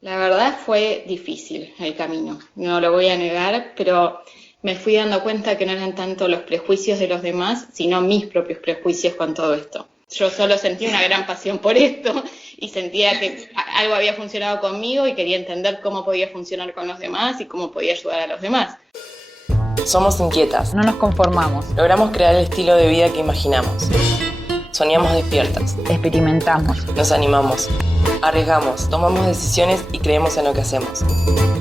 La verdad fue difícil el camino, no lo voy a negar, pero me fui dando cuenta que no eran tanto los prejuicios de los demás, sino mis propios prejuicios con todo esto. Yo solo sentía una gran pasión por esto y sentía que algo había funcionado conmigo y quería entender cómo podía funcionar con los demás y cómo podía ayudar a los demás. Somos inquietas. No nos conformamos. Logramos crear el estilo de vida que imaginamos. Soñamos despiertas. Experimentamos. Nos animamos. Arriesgamos, tomamos decisiones y creemos en lo que hacemos.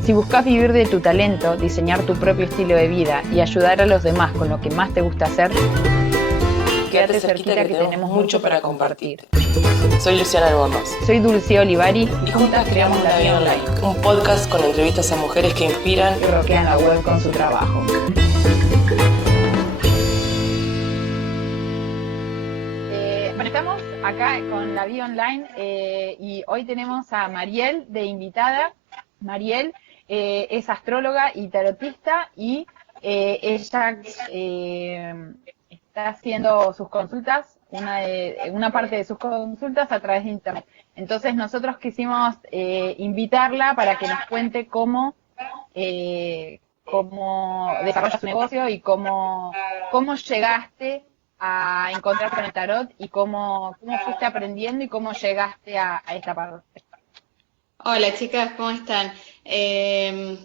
Si buscas vivir de tu talento, diseñar tu propio estilo de vida y ayudar a los demás con lo que más te gusta hacer, quédate cerquita que tenemos mucho para compartir. Soy Luciana Albornoz. Soy Dulce Olivari y juntas creamos La Vida Online, un podcast con entrevistas a mujeres que inspiran y rockean la web con su trabajo. Estamos acá con La Vida Online y hoy tenemos a Mariel de invitada. Mariel es astróloga y tarotista y ella está haciendo sus consultas, una parte de sus consultas a través de internet. Entonces nosotros quisimos invitarla para que nos cuente cómo desarrolla su negocio y cómo llegaste a encontrarte con el tarot y cómo fuiste aprendiendo y cómo llegaste a esta parte. Hola chicas, ¿cómo están? Les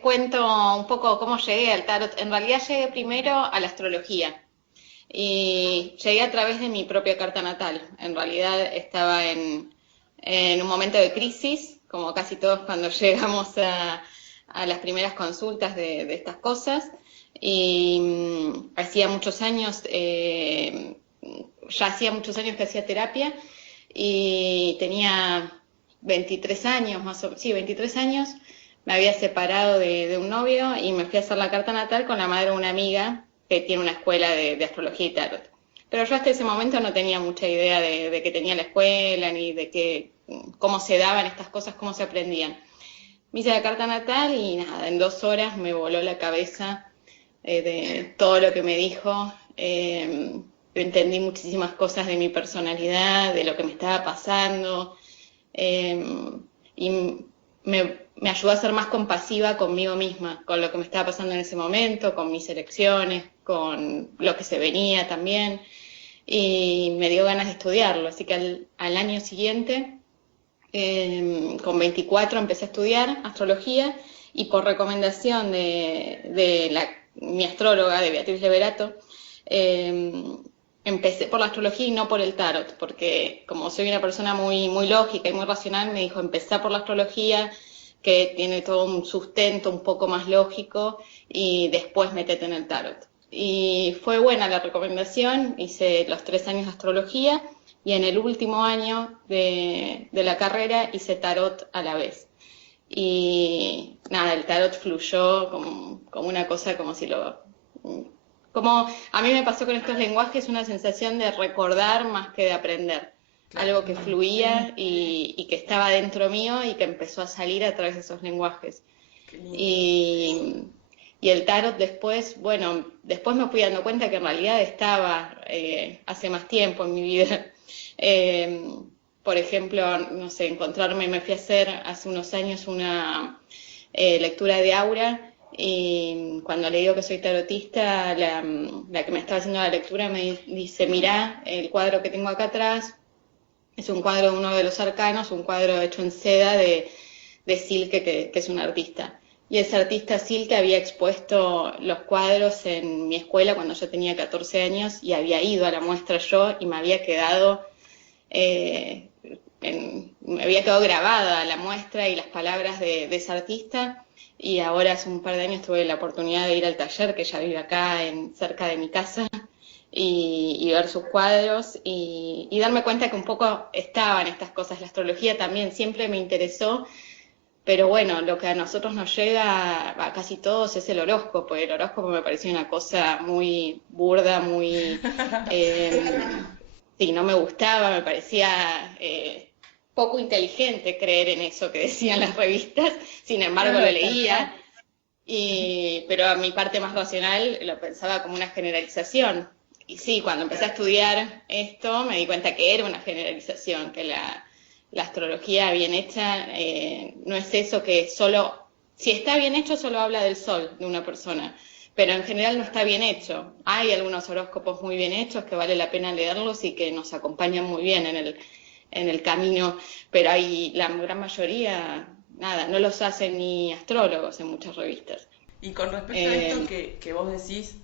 cuento un poco cómo llegué al tarot. En realidad llegué primero a la astrología y llegué a través de mi propia carta natal. En realidad estaba en un momento de crisis, como casi todos cuando llegamos a las primeras consultas de estas cosas. Y hacía muchos años, ya hacía muchos años que hacía terapia y tenía 23 años, 23 años, me había separado de un novio y me fui a hacer la carta natal con la madre de una amiga que tiene una escuela de astrología y tarot. Pero yo hasta ese momento no tenía mucha idea de que tenía la escuela, ni de cómo se daban estas cosas, cómo se aprendían. Me hice la carta natal y nada, en 2 horas me voló la cabeza de todo lo que me dijo. Entendí muchísimas cosas de mi personalidad, de lo que me estaba pasando, y me ayudó a ser más compasiva conmigo misma, con lo que me estaba pasando en ese momento, con mis elecciones, con lo que se venía también, y me dio ganas de estudiarlo, así que al año siguiente, con 24 empecé a estudiar astrología, y por recomendación de mi astróloga, de Beatriz Leverato, empecé por la astrología y no por el tarot, porque como soy una persona muy, muy lógica y muy racional, me dijo, empezá por la astrología, que tiene todo un sustento un poco más lógico, y después métete en el tarot. Y fue buena la recomendación, hice los 3 años de astrología, y en el último año de la carrera hice tarot a la vez. Y nada, el tarot fluyó como una cosa, como a mí me pasó con estos lenguajes, una sensación de recordar más que de aprender, algo que fluía y que estaba dentro mío y que empezó a salir a través de esos lenguajes. Y el tarot después, bueno, después me fui dando cuenta que en realidad estaba hace más tiempo en mi vida. Por ejemplo, no sé, me fui a hacer hace unos años una lectura de aura, y cuando le digo que soy tarotista, la que me estaba haciendo la lectura me dice, mirá, el cuadro que tengo acá atrás es un cuadro de uno de los arcanos, un cuadro hecho en seda de Silke, que es un artista. Y ese artista Silke había expuesto los cuadros en mi escuela cuando yo tenía 14 años y había ido a la muestra yo y me había quedado grabada la muestra y las palabras de ese artista, y ahora hace un par de años tuve la oportunidad de ir al taller, que ella vive acá cerca de mi casa, y ver sus cuadros y darme cuenta que un poco estaban estas cosas. La astrología también siempre me interesó, pero bueno, lo que a nosotros nos llega, a casi todos, es el horóscopo. El horóscopo me pareció una cosa muy burda, muy... sí, no me gustaba, me parecía poco inteligente creer en eso que decían las revistas, sin embargo lo leía, pero a mi parte más racional lo pensaba como una generalización. Y sí, cuando empecé a estudiar esto me di cuenta que era una generalización, que la astrología bien hecha no es eso que solo, si está bien hecho solo habla del sol de una persona, pero en general no está bien hecho. Hay algunos horóscopos muy bien hechos que vale la pena leerlos y que nos acompañan muy bien en el camino, pero hay la gran mayoría, nada, no los hacen ni astrólogos en muchas revistas. Y con respecto a esto que vos decís,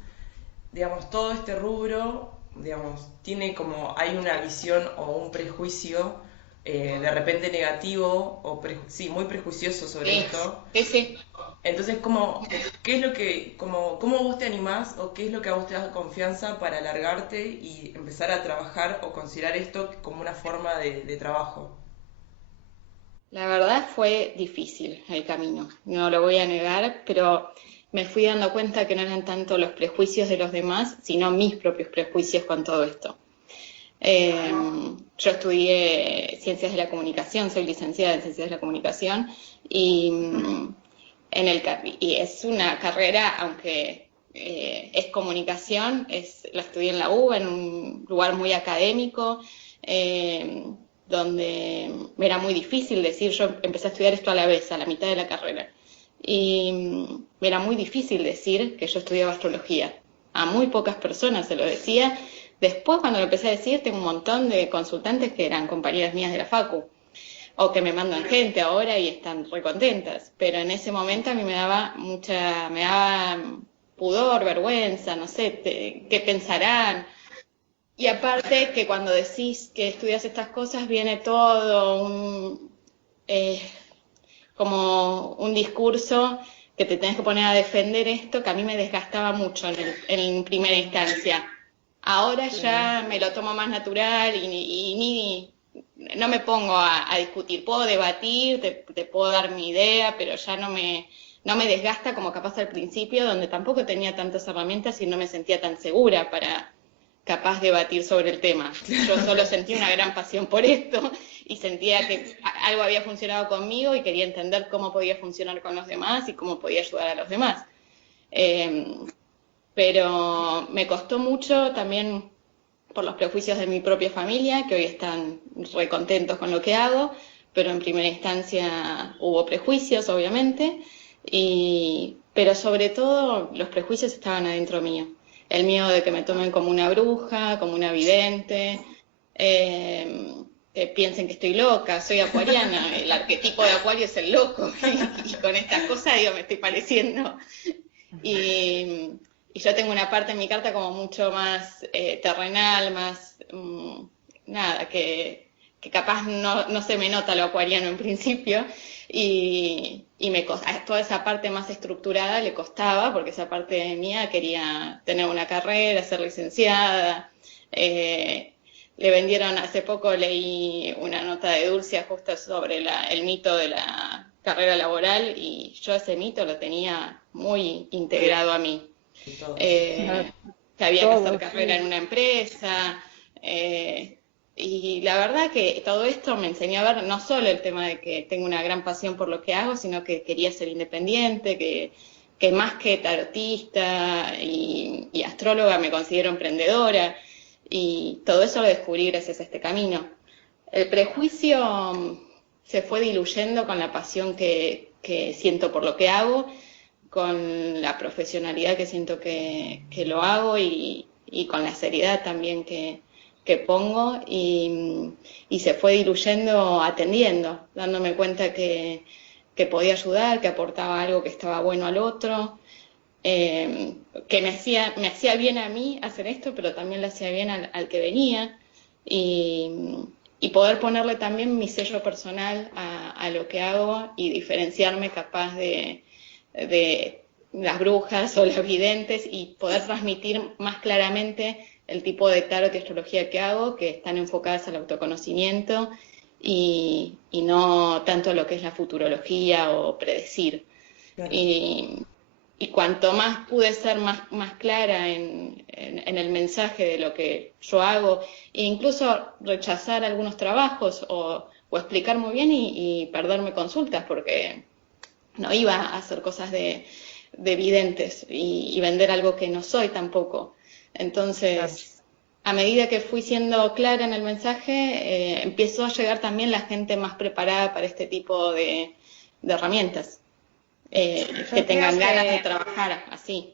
digamos, todo este rubro, digamos, tiene como, hay una visión o un prejuicio de repente negativo o sí, muy prejuicioso sobre esto. Sí. Entonces, ¿qué es lo que, cómo vos te animás o qué es lo que a vos te da confianza para alargarte y empezar a trabajar o considerar esto como una forma de trabajo? La verdad fue difícil el camino, no lo voy a negar, pero me fui dando cuenta que no eran tanto los prejuicios de los demás, sino mis propios prejuicios con todo esto. Yo estudié Ciencias de la Comunicación, soy licenciada en Ciencias de la Comunicación y, y es una carrera, aunque es comunicación, la estudié en la UBA, en un lugar muy académico, donde me era muy difícil decir, yo empecé a estudiar esto a la vez, a la mitad de la carrera, y me era muy difícil decir que yo estudiaba astrología. A muy pocas personas se lo decía. Después, cuando lo empecé a decir, tengo un montón de consultantes que eran compañeras mías de la facu, o que me mandan gente ahora y están recontentas, pero en ese momento a mí me daba pudor, vergüenza, no sé, qué pensarán. Y aparte que cuando decís que estudias estas cosas viene todo como un discurso que te tenés que poner a defender esto, que a mí me desgastaba mucho en primera instancia. Ahora ya me lo tomo más natural y no me pongo a discutir. Puedo debatir, te puedo dar mi idea, pero ya no me desgasta como capaz al principio, donde tampoco tenía tantas herramientas y no me sentía tan segura para capaz de debatir sobre el tema. Yo solo sentía una gran pasión por esto y sentía que algo había funcionado conmigo y quería entender cómo podía funcionar con los demás y cómo podía ayudar a los demás. Pero me costó mucho también por los prejuicios de mi propia familia, que hoy están recontentos con lo que hago, pero en primera instancia hubo prejuicios, obviamente, pero sobre todo los prejuicios estaban adentro mío. El miedo de que me tomen como una bruja, como una vidente, que piensen que estoy loca, soy acuariana, el arquetipo de Acuario es el loco, y con estas cosas digo, me estoy pareciendo. Y yo tengo una parte en mi carta como mucho más terrenal, más, nada, que capaz no se me nota lo acuariano en principio, y a toda esa parte más estructurada le costaba, porque esa parte mía quería tener una carrera, ser licenciada. Le vendieron, hace poco leí una nota de Dulcia justo sobre el mito de la carrera laboral, y yo ese mito lo tenía muy integrado a mí. Que había que hacer carrera en una empresa, y la verdad que todo esto me enseñó a ver no solo el tema de que tengo una gran pasión por lo que hago, sino que quería ser independiente, que más que tarotista y astróloga me considero emprendedora, y todo eso lo descubrí gracias a este camino. El prejuicio se fue diluyendo con la pasión que siento por lo que hago, con la profesionalidad que siento que lo hago y con la seriedad también que pongo, y se fue diluyendo atendiendo, dándome cuenta que podía ayudar, que aportaba algo que estaba bueno al otro, que me hacía bien a mí hacer esto, pero también le hacía bien al que venía, y poder ponerle también mi sello personal a lo que hago y diferenciarme capaz de las brujas o las videntes, y poder transmitir más claramente el tipo de tarot y astrología que hago, que están enfocadas al autoconocimiento y no tanto a lo que es la futurología o predecir. Claro. Y cuanto más pude ser más clara en el mensaje de lo que yo hago, e incluso rechazar algunos trabajos o explicar muy bien y perderme consultas, porque no iba a hacer cosas de videntes y vender algo que no soy tampoco. Entonces, a medida que fui siendo clara en el mensaje, empezó a llegar también la gente más preparada para este tipo de herramientas, que tengan ganas de trabajar así.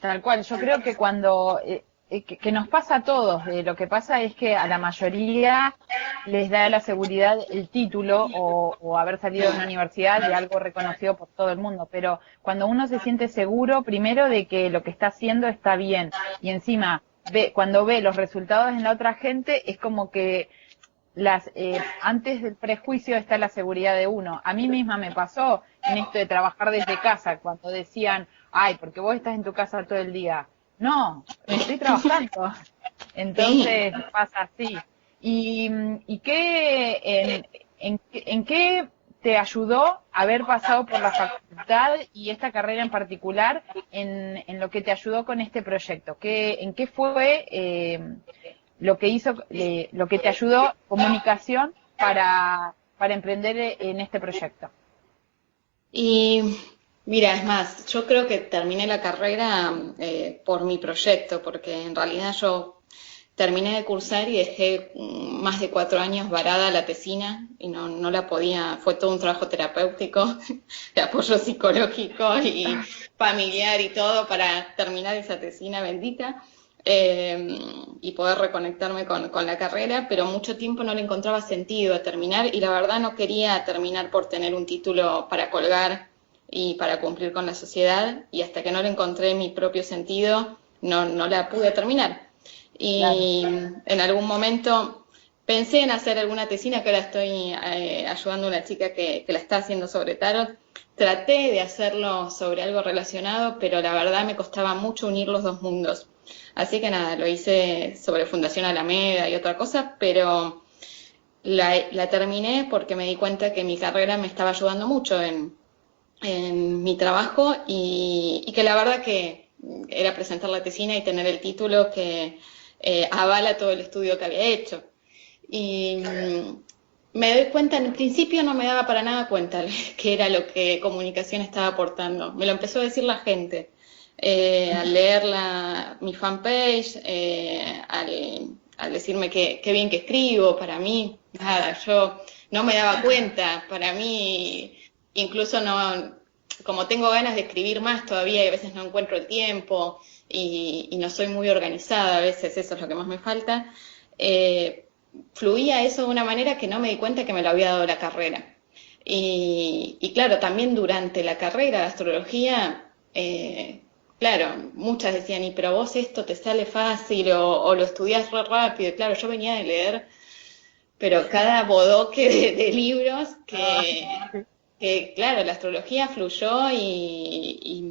Tal cual, yo creo que cuando, que nos pasa a todos, lo que pasa es que a la mayoría les da la seguridad el título o haber salido de una universidad de algo reconocido por todo el mundo, pero cuando uno se siente seguro, primero de que lo que está haciendo está bien, y encima cuando ve los resultados en la otra gente, es como que antes del prejuicio está la seguridad de uno. A mí misma me pasó en esto de trabajar desde casa, cuando decían, ay, porque vos estás en tu casa todo el día. No, estoy trabajando. Entonces pasa así. ¿Y en qué te ayudó haber pasado por la facultad y esta carrera en particular en lo que te ayudó con este proyecto? ¿En qué fue lo que hizo, lo que te ayudó comunicación para emprender en este proyecto? Y mira, es más, yo creo que terminé la carrera por mi proyecto, porque en realidad yo terminé de cursar y dejé más de 4 años varada la tesina y no la podía, fue todo un trabajo terapéutico, de apoyo psicológico y familiar y todo para terminar esa tesina bendita. Y poder reconectarme con la carrera, pero mucho tiempo no le encontraba sentido a terminar y la verdad no quería terminar por tener un título para colgar y para cumplir con la sociedad, y hasta que no le encontré mi propio sentido no la pude terminar. Y en algún momento pensé en hacer alguna tesina, que ahora estoy ayudando a una chica que la está haciendo sobre tarot. Traté de hacerlo sobre algo relacionado, pero la verdad me costaba mucho unir los dos mundos. Así que nada, lo hice sobre Fundación Alameda y otra cosa, pero la terminé porque me di cuenta que mi carrera me estaba ayudando mucho en mi trabajo y que la verdad que era presentar la tesina y tener el título que avala todo el estudio que había hecho. Y me doy cuenta, en principio no me daba para nada cuenta que era lo que comunicación estaba aportando. Me lo empezó a decir la gente. Al leer mi fanpage, al decirme que bien que escribo, para mí, nada, yo no me daba cuenta, para mí, incluso no, como tengo ganas de escribir más todavía y a veces no encuentro el tiempo y no soy muy organizada, a veces eso es lo que más me falta, fluía eso de una manera que no me di cuenta que me lo había dado la carrera. Y claro, también durante la carrera de astrología, claro, muchas decían, y pero vos esto te sale fácil o lo estudiás re rápido. Y claro, yo venía de leer, pero cada bodoque de libros que, claro, la astrología fluyó y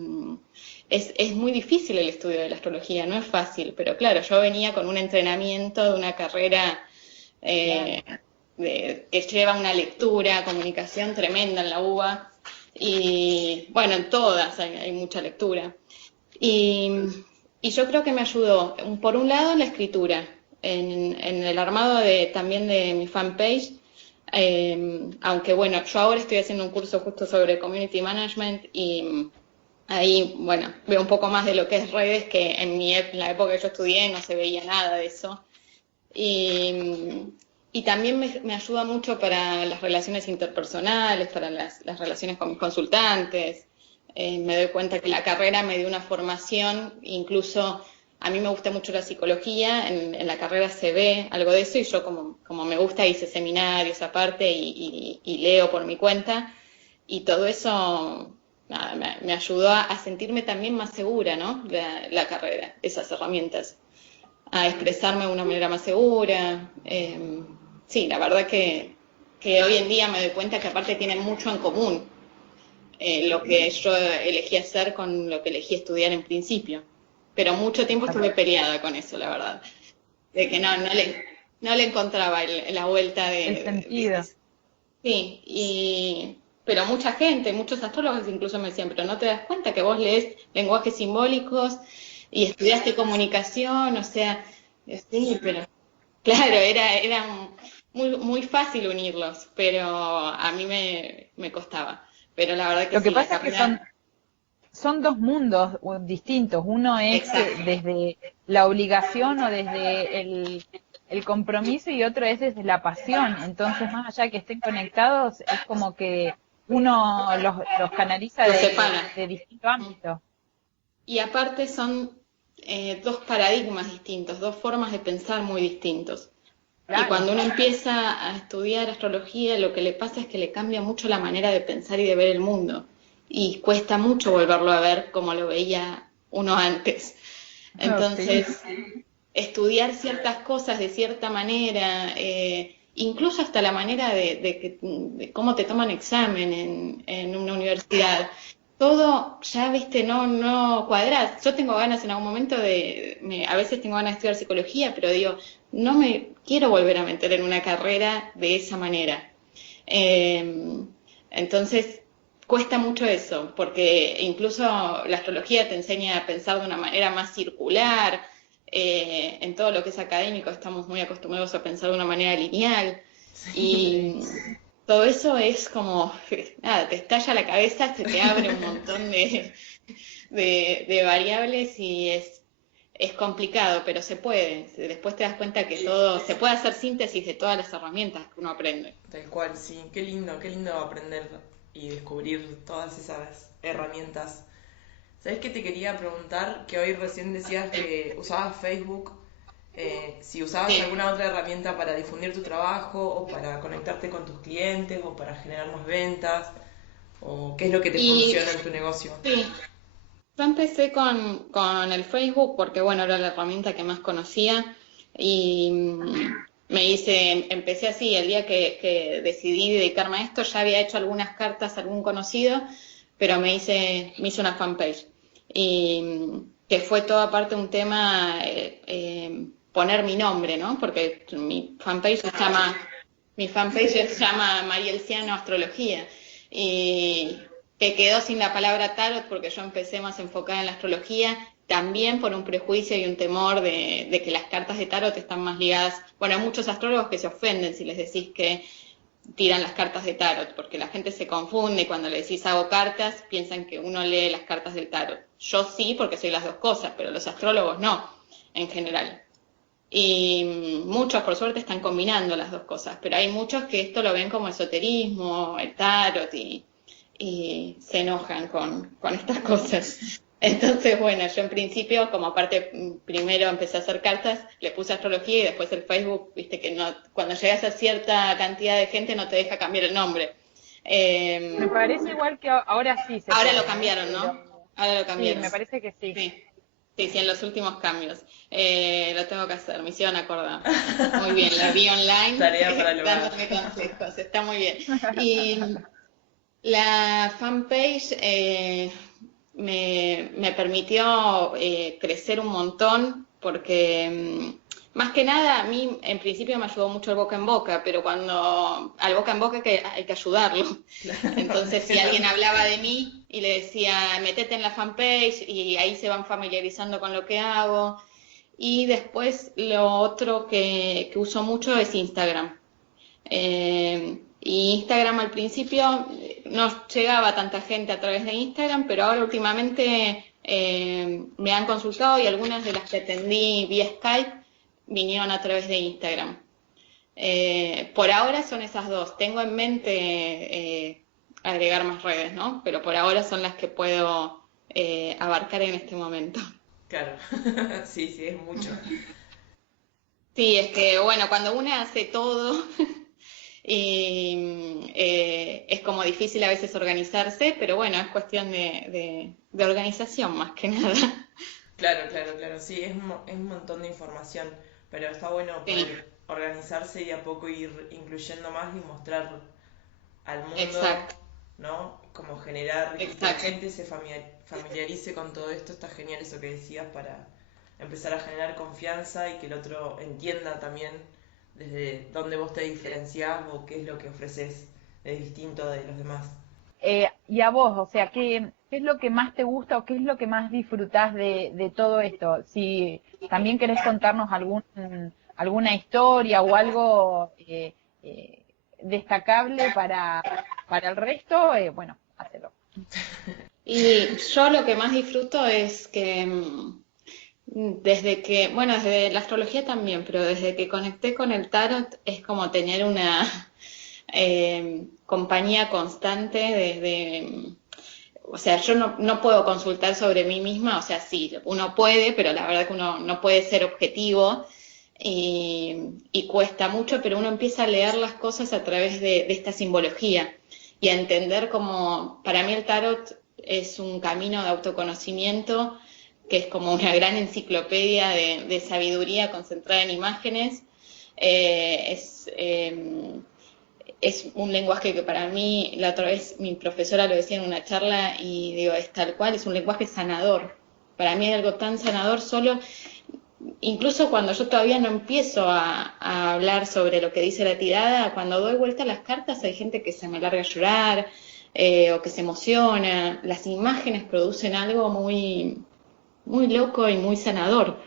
es muy difícil el estudio de la astrología, no es fácil, pero claro, yo venía con un entrenamiento de una carrera que lleva una lectura, comunicación tremenda en la UBA, y bueno, en todas hay mucha lectura. Y, y yo creo que me ayudó, por un lado, en la escritura, en el armado también de mi fanpage, aunque bueno, yo ahora estoy haciendo un curso justo sobre community management y ahí, bueno, veo un poco más de lo que es redes, que en la época que yo estudié no se veía nada de eso. Y también me ayuda mucho para las relaciones interpersonales, para las relaciones con mis consultantes. Me doy cuenta que la carrera me dio una formación, incluso a mí me gusta mucho la psicología, en la carrera se ve algo de eso y yo como me gusta hice seminarios aparte y leo por mi cuenta y todo eso nada, me ayudó a sentirme también más segura, ¿no? La carrera, esas herramientas, a expresarme de una manera más segura. Sí, la verdad que hoy en día me doy cuenta que aparte tienen mucho en común lo que yo elegí hacer con lo que elegí estudiar en principio. Pero mucho tiempo estuve peleada con eso, la verdad. De que no le encontraba la vuelta El sentido. Sí, pero mucha gente, muchos astrólogos incluso me decían, pero ¿no te das cuenta que vos lees lenguajes simbólicos y estudiaste comunicación? O sea, sí, pero claro, era muy, muy fácil unirlos, pero a mí me costaba. Pero la verdad que Lo que sí, la pasa es que carrera... son dos mundos distintos. Uno es desde la obligación o desde el compromiso y otro es desde la pasión. Entonces, más allá de que estén conectados, es como que uno los canaliza de distintos ámbitos. Y aparte son dos paradigmas distintos, dos formas de pensar muy distintos. Claro. Y cuando uno empieza a estudiar astrología, lo que le pasa es que le cambia mucho la manera de pensar y de ver el mundo. Y cuesta mucho volverlo a ver como lo veía uno antes. Entonces, estudiar ciertas cosas de cierta manera, incluso hasta la manera de cómo te toman examen en una universidad, todo ya, viste, no cuadrás. Yo tengo ganas en algún momento a veces tengo ganas de estudiar psicología, pero digo, no me quiero volver a meter en una carrera de esa manera. Entonces, cuesta mucho eso, porque incluso la astrología te enseña a pensar de una manera más circular. En todo lo que es académico estamos muy acostumbrados a pensar de una manera lineal. Y todo eso es como, nada, te estalla la cabeza, se te abre un montón de variables y es complicado, pero se puede. Después te das cuenta que todo, se puede hacer síntesis de todas las herramientas que uno aprende. Tal cual, sí. Qué lindo aprender y descubrir todas esas herramientas. ¿Sabes qué te quería preguntar? Que hoy recién decías que usabas Facebook. Si usabas alguna otra herramienta para difundir tu trabajo o para conectarte con tus clientes o para generar más ventas, o qué es lo que te funciona en tu negocio. Sí, yo empecé con el Facebook porque, bueno, era la herramienta que más conocía y empecé así, el día que decidí dedicarme a esto, ya había hecho algunas cartas a algún conocido, pero me hice una fanpage y que fue toda parte un tema poner mi nombre, ¿no? Porque mi fanpage se llama Marielciano Astrología y que quedó sin la palabra tarot porque yo empecé más enfocada en la astrología, también por un prejuicio y un temor de que las cartas de tarot están más ligadas. Bueno, hay muchos astrólogos que se ofenden si les decís que tiran las cartas de tarot, porque la gente se confunde y cuando le decís hago cartas, piensan que uno lee las cartas del tarot. Yo sí, porque soy las dos cosas, pero los astrólogos no, en general. Y muchos, por suerte, están combinando las dos cosas, pero hay muchos que esto lo ven como esoterismo, el tarot, y se enojan con estas cosas. Entonces, bueno, yo en principio, como aparte primero empecé a hacer cartas, le puse astrología y después el Facebook, viste que no, cuando llegas a cierta cantidad de gente no te deja cambiar el nombre. Me parece igual que ahora sí se ahora puede, lo cambiaron, ¿no? Ahora lo cambiaron. Sí, me parece que sí. Sí, en los últimos cambios. Lo tengo que hacer, me hicieron acordar. Muy bien, la vi online. Tarea para dándome consejos, está muy bien. Y la fanpage me permitió crecer un montón porque más que nada a mí en principio me ayudó mucho el boca en boca, pero al boca en boca hay que ayudarlo. Entonces si alguien hablaba de mí y le decía metete en la fanpage y ahí se van familiarizando con lo que hago. Y después lo otro que uso mucho es Instagram. Y Instagram al principio no llegaba tanta gente a través de Instagram, pero ahora últimamente me han consultado y algunas de las que atendí vía Skype vinieron a través de Instagram. Por ahora son esas dos. Tengo en mente agregar más redes, ¿no? Pero por ahora son las que puedo abarcar en este momento. Claro, sí, es mucho. Sí, es que bueno, cuando uno hace todo y es como difícil a veces organizarse, pero bueno, es cuestión de organización más que nada. Claro, sí, es un montón de información, pero está bueno poder organizarse y a poco ir incluyendo más y mostrar al mundo, Exacto. ¿no? Como generar que la gente se familiarice con todo esto. Está genial eso que decías para empezar a generar confianza y que el otro entienda también desde dónde vos te diferenciás o qué es lo que ofreces de distinto de los demás. Y a vos, o sea, ¿qué es lo que más te gusta o qué es lo que más disfrutás de todo esto? Si también querés contarnos alguna historia o algo destacable para el resto, bueno, hacelo. Y yo lo que más disfruto es que desde la astrología también, pero desde que conecté con el tarot es como tener una compañía constante o sea, yo no puedo consultar sobre mí misma, o sea, sí, uno puede, pero la verdad que uno no puede ser objetivo y cuesta mucho, pero uno empieza a leer las cosas a través de esta simbología y a entender como, para mí el tarot es un camino de autoconocimiento que es como una gran enciclopedia de sabiduría concentrada en imágenes. Eh, es, eh, es un lenguaje que para mí, la otra vez mi profesora lo decía en una charla y digo, es tal cual, es un lenguaje sanador. Para mí hay algo tan sanador solo, incluso cuando yo todavía no empiezo a hablar sobre lo que dice la tirada, cuando doy vuelta a las cartas hay gente que se me larga a llorar o que se emociona. Las imágenes producen algo muy loco y muy sanador.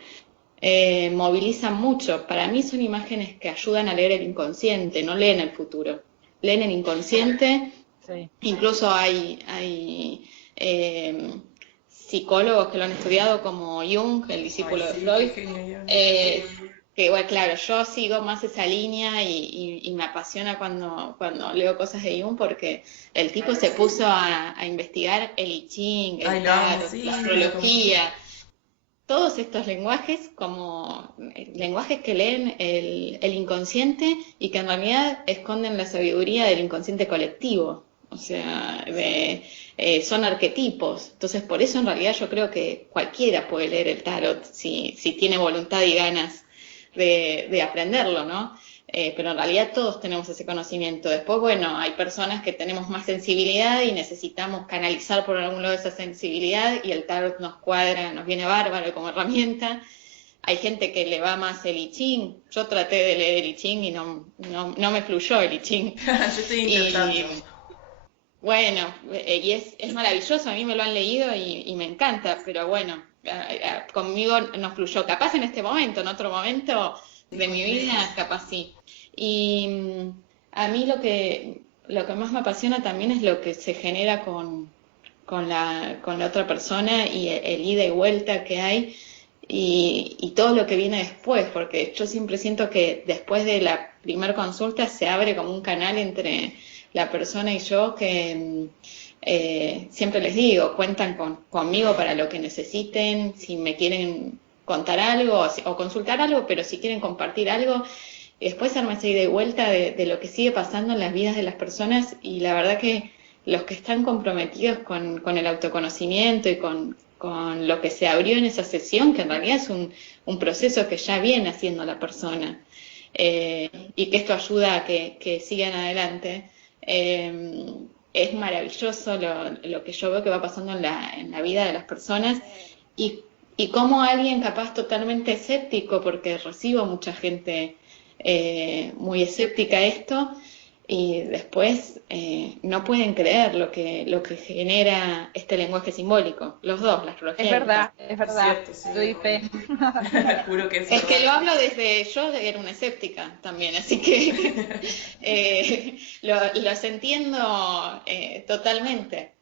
Movilizan mucho. Para mí son imágenes que ayudan a leer el inconsciente, no leen el futuro. Leen el inconsciente, Sí. incluso hay psicólogos que lo han estudiado como Jung, el discípulo de Freud, que bueno, claro, yo sigo más esa línea y me apasiona cuando leo cosas de Jung porque el tipo se puso a investigar el I Ching, el tarot, la astrología, todos estos lenguajes como lenguajes que leen el inconsciente y que en realidad esconden la sabiduría del inconsciente colectivo. O sea, son arquetipos. Entonces, por eso en realidad yo creo que cualquiera puede leer el tarot si tiene voluntad y ganas de aprenderlo, ¿no? Pero en realidad todos tenemos ese conocimiento. Después, bueno, hay personas que tenemos más sensibilidad y necesitamos canalizar por algún lado esa sensibilidad y el tarot nos cuadra, nos viene bárbaro como herramienta. Hay gente que le va más el I Ching. Yo traté de leer el I Ching y no me fluyó el I Ching. Yo estoy intentando. Y bueno, y es maravilloso, a mí me lo han leído y me encanta, pero bueno, conmigo no fluyó. Capaz en este momento, en otro momento de mi vida, capaz sí. Y a mí lo que más me apasiona también es lo que se genera con la otra persona y el ida y vuelta que hay y todo lo que viene después, porque yo siempre siento que después de la primera consulta se abre como un canal entre la persona y yo que siempre les digo, cuentan conmigo para lo que necesiten, si me quieren contar algo o consultar algo, pero si quieren compartir algo, y después arma esa ida y vuelta de lo que sigue pasando en las vidas de las personas y la verdad que los que están comprometidos con el autoconocimiento y con lo que se abrió en esa sesión, que en realidad es un proceso que ya viene haciendo la persona y que esto ayuda a que sigan adelante. Es maravilloso lo que yo veo que va pasando en la vida de las personas y cómo alguien capaz totalmente escéptico, porque recibo mucha gente muy escéptica a esto, y después no pueden creer lo que genera este lenguaje simbólico, los dos, la astrología Es y el verdad, es verdad. Cierto, sí. Doy fe. Juro que es que lo hablo desde yo era una escéptica también, así que los entiendo totalmente.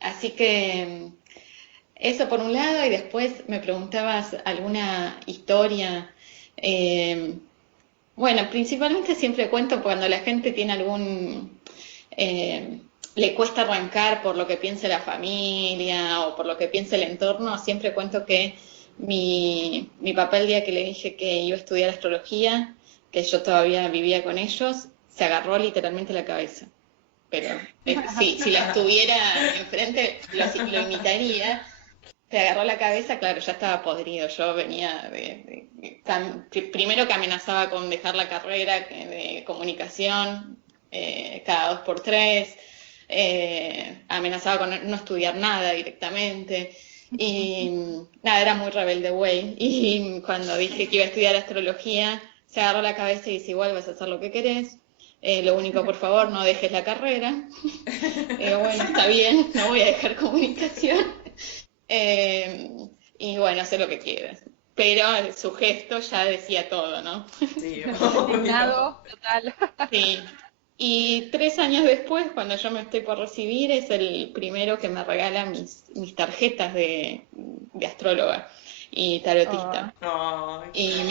Así que eso por un lado, y después me preguntabas alguna historia. Bueno, principalmente siempre cuento cuando la gente tiene le cuesta arrancar por lo que piense la familia o por lo que piense el entorno, siempre cuento que mi papá el día que le dije que iba a estudiar astrología, que yo todavía vivía con ellos, se agarró literalmente la cabeza. Pero si la estuviera enfrente lo imitaría. Se agarró la cabeza, claro, ya estaba podrido. Yo venía primero que amenazaba con dejar la carrera de comunicación cada 2 por 3, amenazaba con no estudiar nada directamente. Y nada, era muy rebelde, güey. Y cuando dije que iba a estudiar astrología, se agarró la cabeza y dice, igual vas a hacer lo que querés. Lo único, por favor, no dejes la carrera. Bueno, está bien, no voy a dejar comunicación. Y bueno, hacer lo que quieras. Pero su gesto ya decía todo, ¿no? Sí, Indignado, total. Sí. Y 3 años después, cuando yo me estoy por recibir, es el primero que me regala mis tarjetas de astróloga y Oh. tarotista. Ay, qué Y lindo.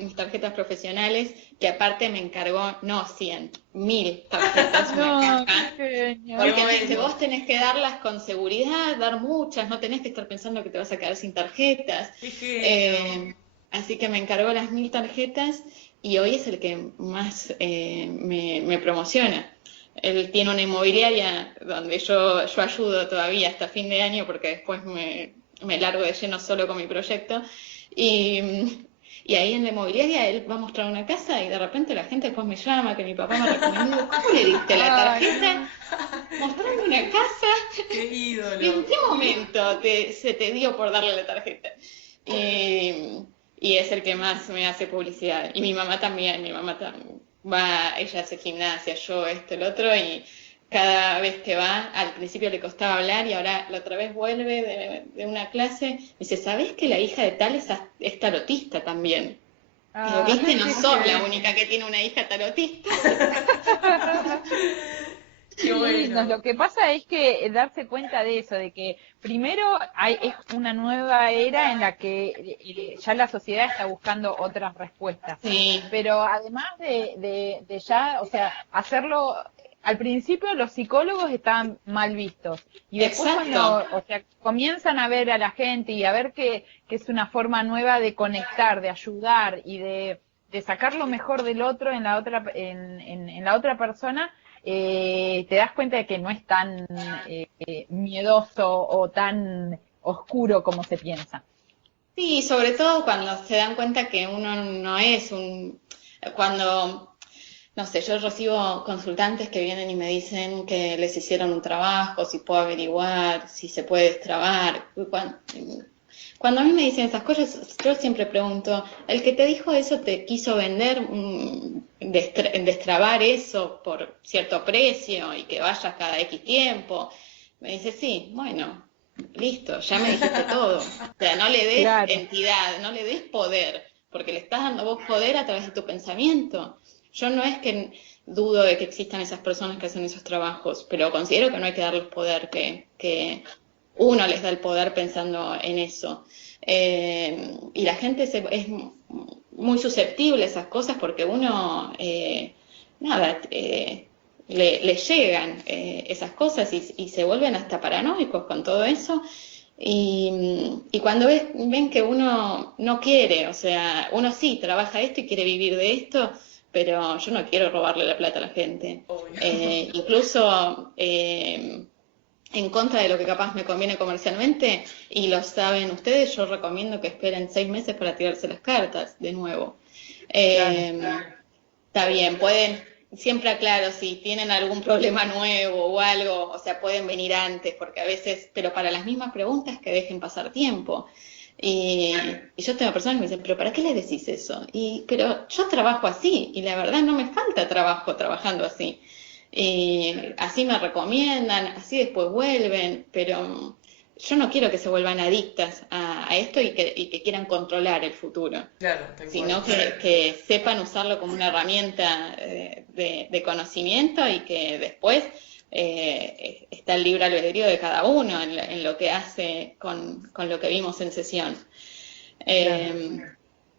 mis tarjetas profesionales, que aparte me encargó, no 100, 1000 tarjetas, una No, qué caja. genio. Qué Porque me dice, bueno, vos tenés que darlas con seguridad, dar muchas, no tenés que estar pensando que te vas a quedar sin tarjetas. qué genio. Eh, Así que me encargó las 1000 tarjetas y hoy es el que más me promociona. Él tiene una inmobiliaria donde yo ayudo todavía hasta fin de año porque después me largo de lleno solo con mi proyecto. Y, y ahí en la inmobiliaria él va a mostrar una casa y de repente la gente después me llama, que mi papá me recomendó, y digo, ¿cómo le diste la Ay, tarjeta? no. Mostrarme una casa. Qué ¿Y en ídolo. qué momento se te dio por darle la tarjeta? Y es el que más me hace publicidad. Y mi mamá también, va, ella hace gimnasia, yo esto, el otro, y cada vez que va, al principio le costaba hablar y ahora la otra vez vuelve de una clase, me dice, ¿sabés que la hija de tal es tarotista también? Digo, Ah, viste, no qué sos la genio. única que tiene una hija tarotista. Qué Qué lindo. bueno. Lo que pasa es que darse cuenta de eso, de que primero es una nueva era en la que ya la sociedad está buscando otras respuestas. Sí, Pero además de ya, o sea, hacerlo, al principio los psicólogos estaban mal vistos y después exacto. cuando, o sea, comienzan a ver a la gente y a ver que es una forma nueva de conectar, de ayudar y de sacar lo mejor del otro en la otra, en la otra persona, te das cuenta de que no es tan miedoso o tan oscuro como se piensa. Sí, sobre todo cuando se dan cuenta que uno no es cuando, no sé, yo recibo consultantes que vienen y me dicen que les hicieron un trabajo, si puedo averiguar, si se puede destrabar. Cuando a mí me dicen esas cosas, yo siempre pregunto, ¿el que te dijo eso te quiso vender, destrabar eso por cierto precio y que vayas cada X tiempo? Me dice, sí, bueno, listo, ya me dijiste todo. O sea, no le des Claro. entidad, no le des poder, porque le estás dando vos poder a través de tu pensamiento. Yo no es que dudo de que existan esas personas que hacen esos trabajos, pero considero que no hay que darles poder, que uno les da el poder pensando en eso. Y la gente es muy susceptible a esas cosas porque uno, nada, le llegan esas cosas y se vuelven hasta paranoicos con todo eso. Y cuando ven que uno no quiere, o sea, uno sí trabaja esto y quiere vivir de esto, pero yo no quiero robarle la plata a la gente. Obvio. Incluso en contra de lo que capaz me conviene comercialmente, y lo saben ustedes, yo recomiendo que esperen 6 meses para tirarse las cartas de nuevo. Claro. Eh, Está bien, pueden, siempre aclaro, si tienen algún problema nuevo o algo, o sea, pueden venir antes, porque a veces, pero para las mismas preguntas que dejen pasar tiempo. Y yo tengo personas que me dicen, pero ¿para qué le decís eso? Pero yo trabajo así, y la verdad no me falta trabajo trabajando así. Y así me recomiendan, así después vuelven, pero yo no quiero que se vuelvan adictas a esto y que quieran controlar el futuro, Claro, tal cual. sino que sepan usarlo como una herramienta de conocimiento y que después está el libre albedrío de cada uno en lo que hace con lo que vimos en sesión. Claro. Eh,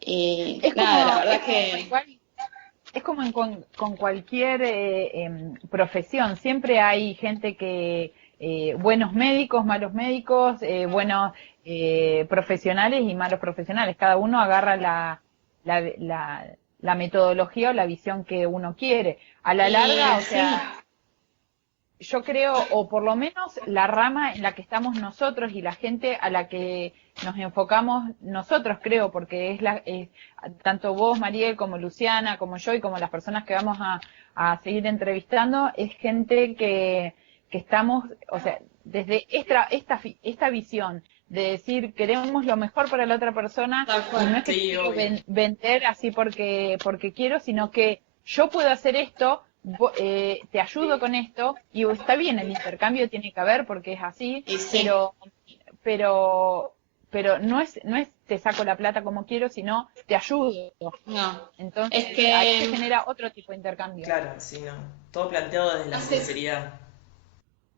y Es nada, la como, verdad es como que igual, es como con cualquier profesión. Siempre hay gente que, buenos médicos, malos médicos, buenos profesionales y malos profesionales. Cada uno agarra la metodología o la visión que uno quiere. A la larga, o sí, sea, yo creo, o por lo menos la rama en la que estamos nosotros y la gente a la que nos enfocamos nosotros, creo, porque tanto vos, Mariel, como Luciana, como yo y como las personas que vamos a seguir entrevistando, es gente que estamos, o sea, desde esta visión de decir queremos lo mejor para la otra persona tal y no cual. es que te Sí, quiero obvio. vender así porque quiero, sino que yo puedo hacer esto, te ayudo con esto, y está bien, el intercambio tiene que haber porque es así, Y sí, pero, pero pero no es te saco la plata como quiero, sino te ayudo. No, Entonces, es que ahí se genera otro tipo de intercambio. Claro, sí, no. Todo planteado desde la sinceridad.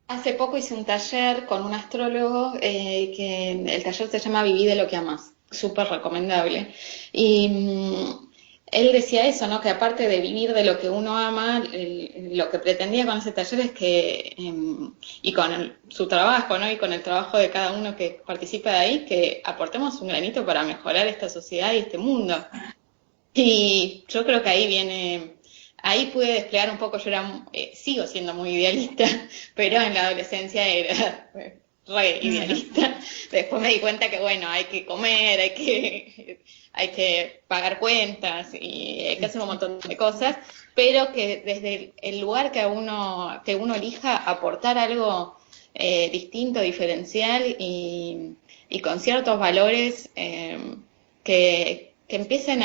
hace poco hice un taller con un astrólogo, que el taller se llama Viví de lo que amas, súper recomendable. Y él decía eso, ¿no? Que aparte de vivir de lo que uno ama, lo que pretendía con ese taller es que, y con su trabajo, ¿no? Y con el trabajo de cada uno que participa de ahí, que aportemos un granito para mejorar esta sociedad y este mundo. Y yo creo que ahí pude desplegar un poco, sigo siendo muy idealista, pero en la adolescencia era re idealista. Después me di cuenta que, bueno, hay que comer, hay que pagar cuentas y hay que hacer un montón de cosas, pero que desde el lugar que uno elija aportar algo distinto, diferencial y con ciertos valores, que empiecen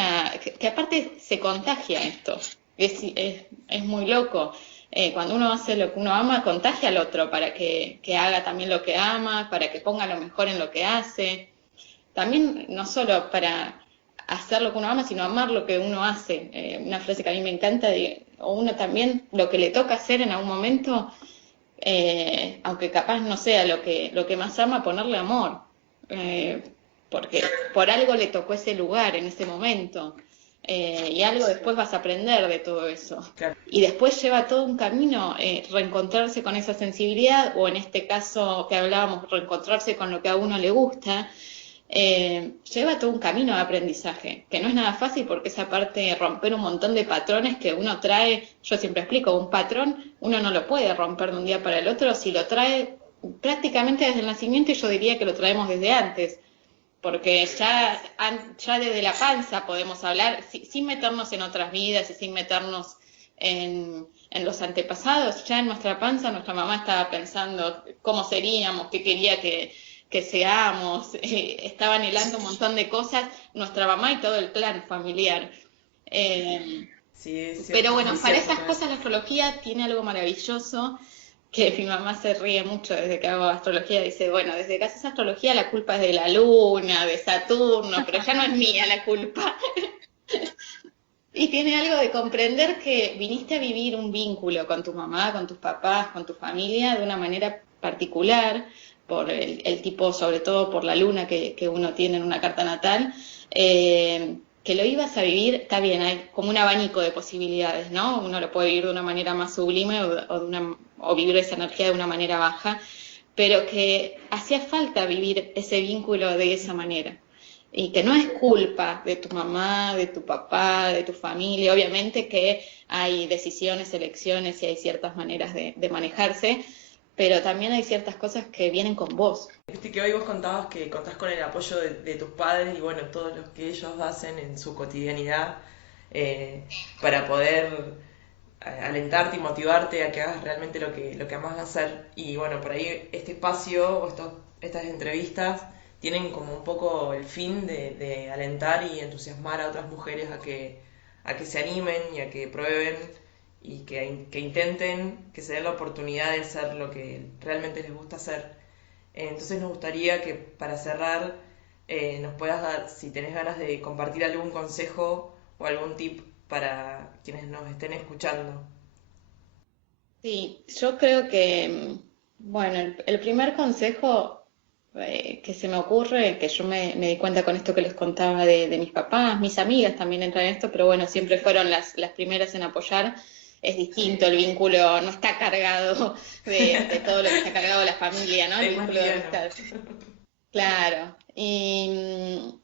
que aparte se contagia esto, es muy loco. Cuando uno hace lo que uno ama, contagia al otro para que haga también lo que ama, para que ponga lo mejor en lo que hace. También no solo para hacer lo que uno ama, sino amar lo que uno hace. Una frase que a mí me encanta, o uno también lo que le toca hacer en algún momento, aunque capaz no sea lo que más ama, ponerle amor. Eh, Porque por algo le tocó ese lugar en ese momento, y algo después vas a aprender de todo eso. Claro. Y después lleva todo un camino, reencontrarse con esa sensibilidad, o en este caso que hablábamos, reencontrarse con lo que a uno le gusta, lleva todo un camino de aprendizaje, que no es nada fácil porque esa parte de romper un montón de patrones que uno trae, yo siempre explico, un patrón uno no lo puede romper de un día para el otro, si lo trae prácticamente desde el nacimiento, y yo diría que lo traemos desde antes, porque ya desde la panza podemos hablar, sin meternos en otras vidas y sin meternos en los antepasados. Ya en nuestra panza nuestra mamá estaba pensando cómo seríamos, qué quería que seamos, estaba anhelando un montón de cosas, nuestra mamá y todo el clan familiar. Sí, es cierto, Pero bueno, es para cierto esas cosas la astrología tiene algo maravilloso, que mi mamá se ríe mucho desde que hago astrología. Dice, bueno, desde que haces astrología la culpa es de la luna, de Saturno, pero ya no es mía la culpa. Y tiene algo de comprender que viniste a vivir un vínculo con tu mamá, con tus papás, con tu familia, de una manera particular, por el tipo, sobre todo por la luna que uno tiene en una carta natal, que lo ibas a vivir. Está bien, hay como un abanico de posibilidades, ¿no? Uno lo puede vivir de una manera más sublime, o vivir esa energía de una manera baja, pero que hacía falta vivir ese vínculo de esa manera. Y que no es culpa de tu mamá, de tu papá, de tu familia. Obviamente que hay decisiones, elecciones y hay ciertas maneras de manejarse, pero también hay ciertas cosas que vienen con vos. Viste que hoy vos contabas que contás con el apoyo de tus padres y bueno, todo lo que ellos hacen en su cotidianidad, para poder alentarte y motivarte a que hagas realmente lo que amas hacer. Y bueno, por ahí este espacio o estas entrevistas tienen como un poco el fin de alentar y entusiasmar a otras mujeres a que se animen y a que prueben y que intenten, que se den la oportunidad de hacer lo que realmente les gusta hacer. Entonces nos gustaría que para cerrar, nos puedas dar, si tenés ganas de compartir algún consejo o algún tip para quienes nos estén escuchando. Sí, yo creo que, bueno, el primer consejo, que se me ocurre, que yo me di cuenta con esto que les contaba de mis papás, mis amigas también entran en esto, pero bueno, siempre fueron las primeras en apoyar. Es distinto el vínculo, no está cargado de todo lo que está cargado la familia, ¿no? El Es más vínculo de liviano. amistad. Claro. Y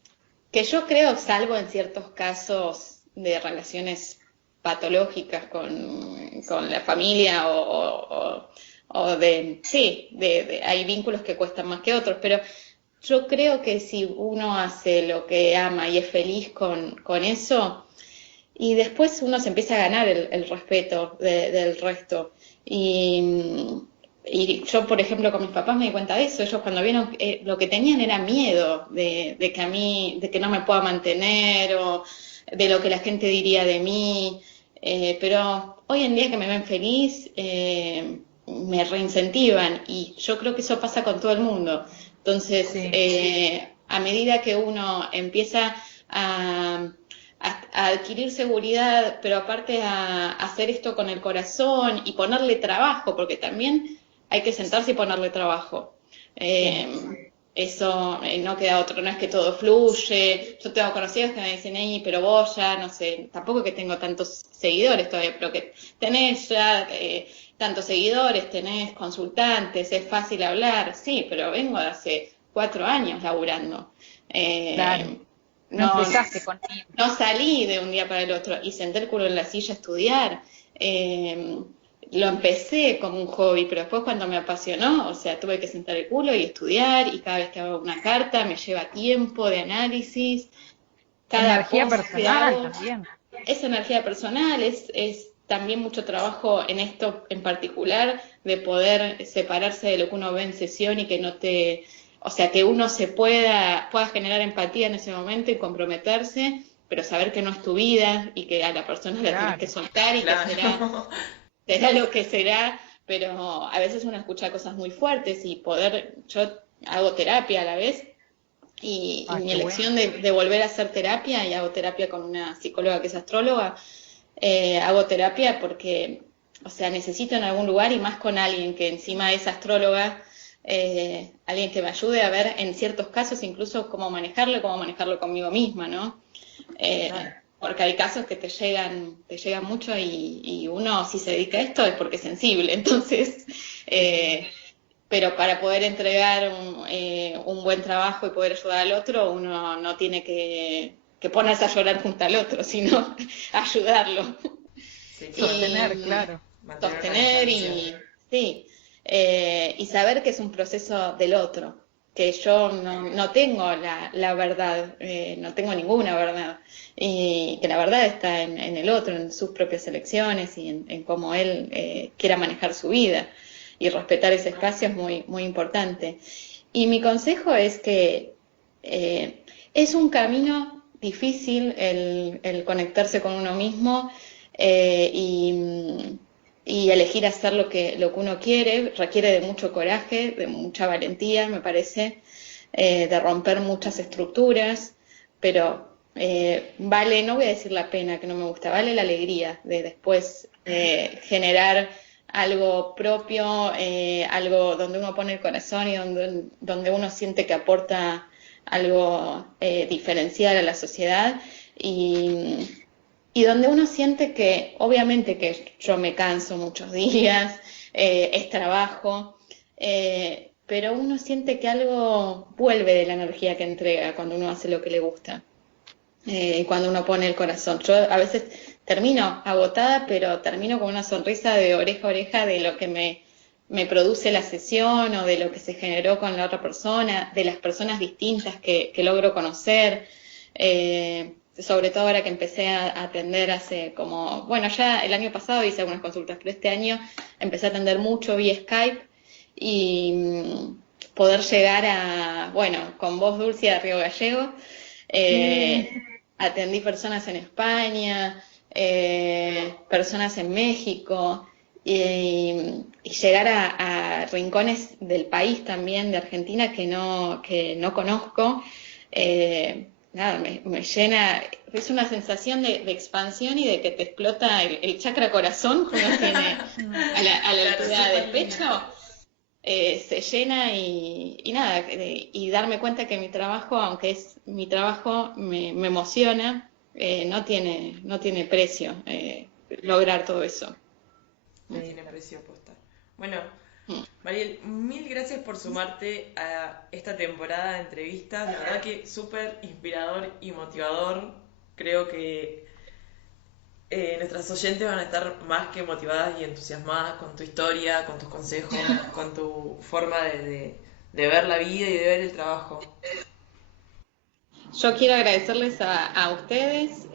que yo creo, salvo en ciertos casos de relaciones patológicas con la familia, sí, hay vínculos que cuestan más que otros, pero yo creo que si uno hace lo que ama y es feliz con eso, y después uno se empieza a ganar el respeto del resto. Y yo, por ejemplo, con mis papás me di cuenta de eso. Ellos cuando vieron, lo que tenían era miedo de que a mí, de que no me pueda mantener, o de lo que la gente diría de mí. Pero hoy en día que me ven feliz, me reincentivan, y yo creo que eso pasa con todo el mundo. Entonces, Sí. a medida que uno empieza a adquirir seguridad, pero aparte a hacer esto con el corazón y ponerle trabajo, porque también hay que sentarse y ponerle trabajo. Eso no queda otro, no es que todo fluye. Yo tengo conocidos que me dicen, Ey, pero vos ya, no sé, tampoco que tengo tantos seguidores todavía, pero que tenés ya tantos seguidores, tenés consultantes, es fácil hablar. Sí, pero vengo de hace 4 años laburando. Claro. No No, empezaste conmigo. no salí de un día para el otro y senté el culo en la silla a estudiar. Lo empecé como un hobby, pero después cuando me apasionó, o sea, tuve que sentar el culo y estudiar, y cada vez que hago una carta me lleva tiempo de análisis. Cada Energía post que personal hago también. es energía personal, es también mucho trabajo en esto en particular, de poder separarse de lo que uno ve en sesión y que no te... O sea, que uno pueda generar empatía en ese momento y comprometerse, pero saber que no es tu vida y que a la persona la tenés que Claro. soltar y Claro. que será lo que será, pero a veces uno escucha cosas muy fuertes y yo hago terapia a la vez y mi Qué bueno. elección de volver a hacer terapia, y hago terapia con una psicóloga que es astróloga, hago terapia porque, o sea, necesito en algún lugar y más con alguien que encima es astróloga, alguien que me ayude a ver en ciertos casos incluso cómo manejarlo conmigo misma, ¿no? Claro. Porque hay casos que te llegan mucho y uno si se dedica a esto es porque es sensible, entonces, pero para poder entregar un buen trabajo y poder ayudar al otro, uno no tiene que ponerse a llorar junto al otro, sino ayudarlo. Sí, Sostener, Y claro. mantener una sostener distancia. sí, y saber que es un proceso del otro, que yo no tengo la verdad, no tengo ninguna verdad, y que la verdad está en el otro, en sus propias elecciones y en cómo él quiera manejar su vida, y respetar ese espacio es muy, muy importante. Y mi consejo es que es un camino difícil el conectarse con uno mismo, y elegir hacer lo que uno quiere, requiere de mucho coraje, de mucha valentía, me parece, de romper muchas estructuras, pero vale, no voy a decir la pena, que no me gusta, vale la alegría de después generar algo propio, algo donde uno pone el corazón y donde uno siente que aporta algo diferencial a la sociedad, y, y donde uno siente que, obviamente que yo me canso muchos días, es trabajo, pero uno siente que algo vuelve de la energía que entrega cuando uno hace lo que le gusta, y cuando uno pone el corazón. Yo a veces termino agotada, pero termino con una sonrisa de oreja a oreja de lo que me produce la sesión, o de lo que se generó con la otra persona, de las personas distintas que logro conocer. Sobre todo ahora que empecé a atender hace como, bueno, ya el año pasado hice algunas consultas, pero este año empecé a atender mucho vía Skype, y poder llegar bueno, con vos, Dulce, a Río Gallego. Sí. Atendí personas en España, personas en México, y llegar a rincones del país también, de Argentina, que no conozco. Nada, me llena, es una sensación de expansión y de que te explota el chakra corazón que uno tiene a la Claro, altura del súper lindo. pecho. Se llena y nada, y darme cuenta que mi trabajo, aunque es mi trabajo, me emociona, no tiene precio lograr todo eso. No tiene precio apostar. Bueno, Mm. Mariel, mil gracias por sumarte a esta temporada de entrevistas. La verdad que súper inspirador y motivador. Creo que nuestras oyentes van a estar más que motivadas y entusiasmadas con tu historia, con tus consejos, con tu forma de ver la vida y de ver el trabajo. Yo quiero agradecerles a ustedes,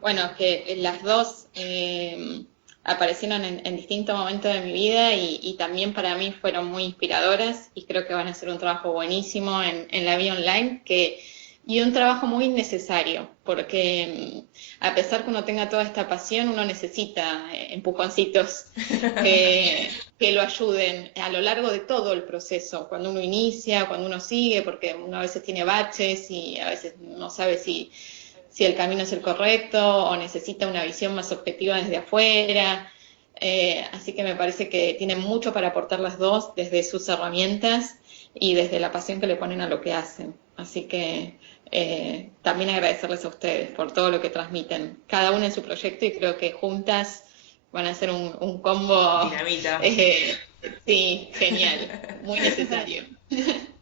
bueno, que las dos aparecieron en distintos momentos de mi vida, y también para mí fueron muy inspiradoras, y creo que van a hacer un trabajo buenísimo en la vía online, que y un trabajo muy necesario, porque a pesar que uno tenga toda esta pasión, uno necesita empujoncitos que lo ayuden a lo largo de todo el proceso, cuando uno inicia, cuando uno sigue, porque uno a veces tiene baches y a veces no sabe si el camino es el correcto o necesita una visión más objetiva desde afuera. Así que me parece que tienen mucho para aportar las dos desde sus herramientas y desde la pasión que le ponen a lo que hacen. Así que también agradecerles a ustedes por todo lo que transmiten, cada una en su proyecto, y creo que juntas van a hacer un combo. Dinamita. Sí, genial, muy necesario.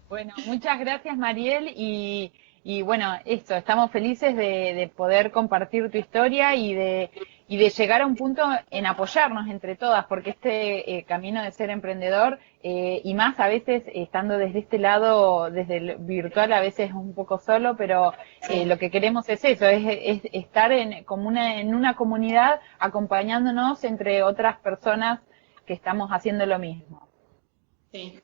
Bueno, muchas gracias, Mariel, y bueno, esto, estamos felices de poder compartir tu historia y de llegar a un punto en apoyarnos entre todas, porque este camino de ser emprendedor, y más a veces estando desde este lado, desde el virtual, a veces es un poco solo, pero lo que queremos es eso, es estar como en una comunidad acompañándonos entre otras personas que estamos haciendo lo mismo. Sí.